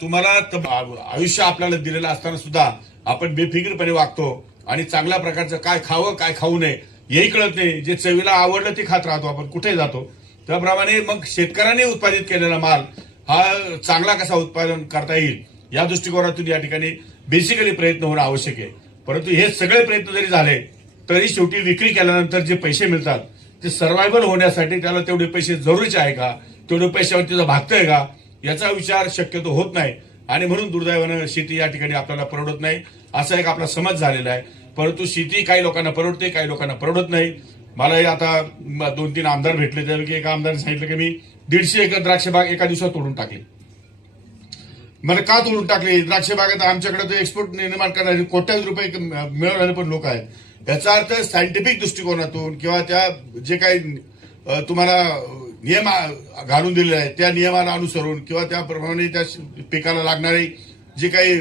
तुम्हाला आयुष्य आपल्याला दिलेलं असताना सुद्धा आपण बेफिकीरपणे वागतो आणि चांगल्या प्रकारचं काय खावं काय खाऊ नये हेही कळत नाही. जे चवीला आवडलं ते खात राहतो आपण कुठे जातो. त्याप्रमाणे मग शेतकऱ्यांनी उत्पादित केलेला माल हा चांगला कसा उत्पादन करता येईल या दृष्टिकोनातून या ठिकाणी बेसिकली प्रयत्न होणं आवश्यक आहे. परंतु हे सगळे प्रयत्न जरी झाले तरी शेवटी विक्री केल्यानंतर जे पैसे मिळतात ते सर्व्हायवल होण्यासाठी त्याला तेवढे पैसे जरुरीचे आहे का? तेवढे पैशावर तिथं भागतंय का? याचा विचार शक्यतो होत नाही. आणि म्हणून दुर्दैवानं शेती या ठिकाणी आपल्याला परवडत नाही. असा एक आपला समज झालेला आहे. परंतु शेती काही लोकांना परवडते काही लोकांना परवडत नाही. मलाही आता दोन तीन आमदार भेटले त्यापैकी एका आमदाराने सांगितलं की मी दीडशे एकर द्राक्ष बाग एका दिवसात तोडून टाकली. मला का तोडून टाकले? द्राक्ष बागेत आमच्याकडे तर एक्सपोर्ट निर्माण करणारे कोट्यावधी रुपये मिळवणारे पण लोक आहेत. याचा अर्थ सायंटिफिक दृष्टिकोनातून किंवा त्या जे काही तुम्हाला नियम घालून दिलेले आहेत. त्या नियमाला अनुसरून किंवा त्याप्रमाणे त्या पिकाला लागणारे जे काही